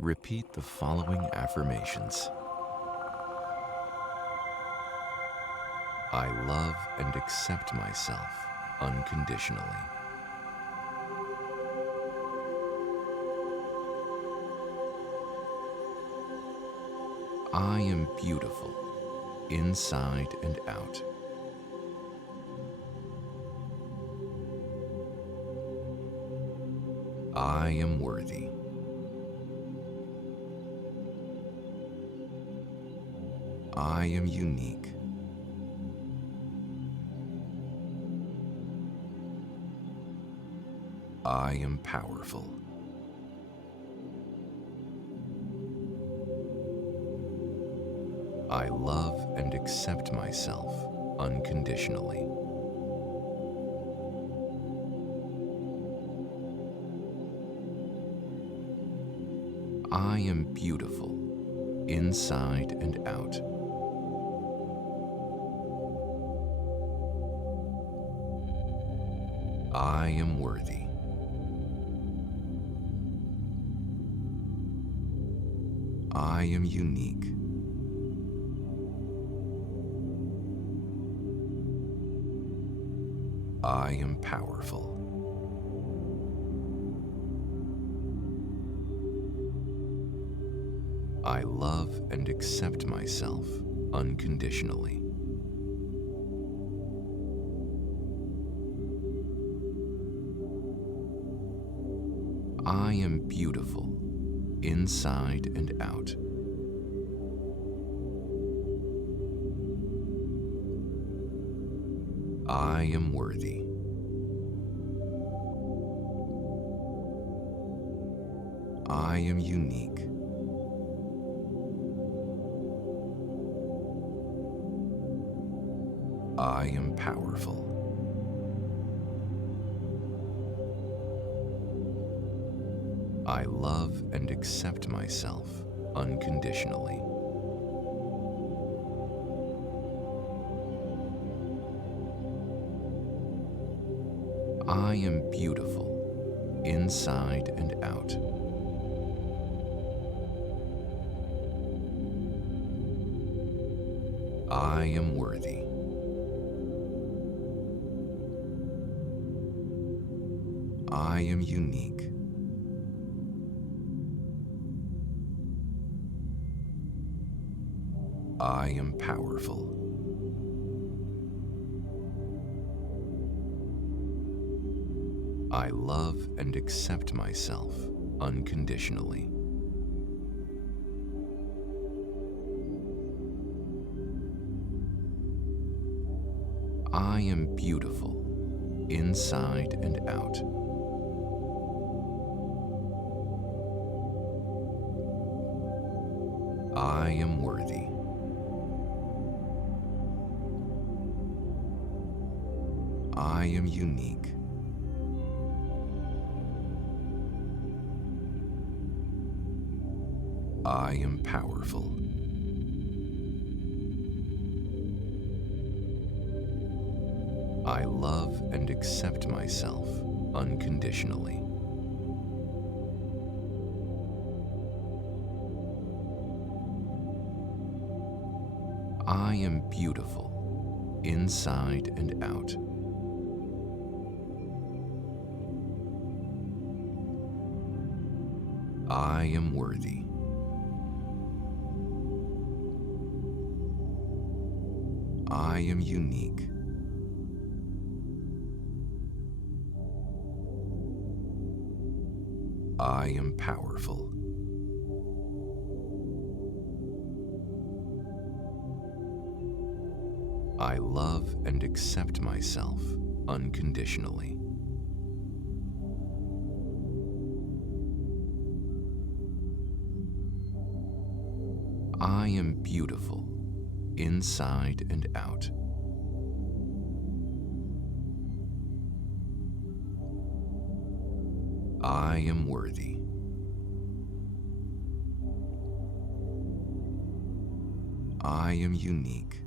Repeat the following affirmations. I love and accept myself unconditionally. I am beautiful, inside and out. I am worthy. I am unique. I am powerful. I love and accept myself unconditionally. I am beautiful, inside and out. I am worthy. I am unique. I am powerful. I love and accept myself unconditionally. I am beautiful, inside and out. I am worthy. I am unique. I am powerful. I love and accept myself unconditionally. I am beautiful, inside and out. I am worthy. I am unique. I am powerful. I love and accept myself unconditionally. I am beautiful, inside and out. I am worthy. I am unique. I am powerful. I love and accept myself unconditionally. I am beautiful, inside and out. I am worthy. I am unique. I am powerful. I love and accept myself unconditionally. I am beautiful, inside and out. I am worthy. I am unique.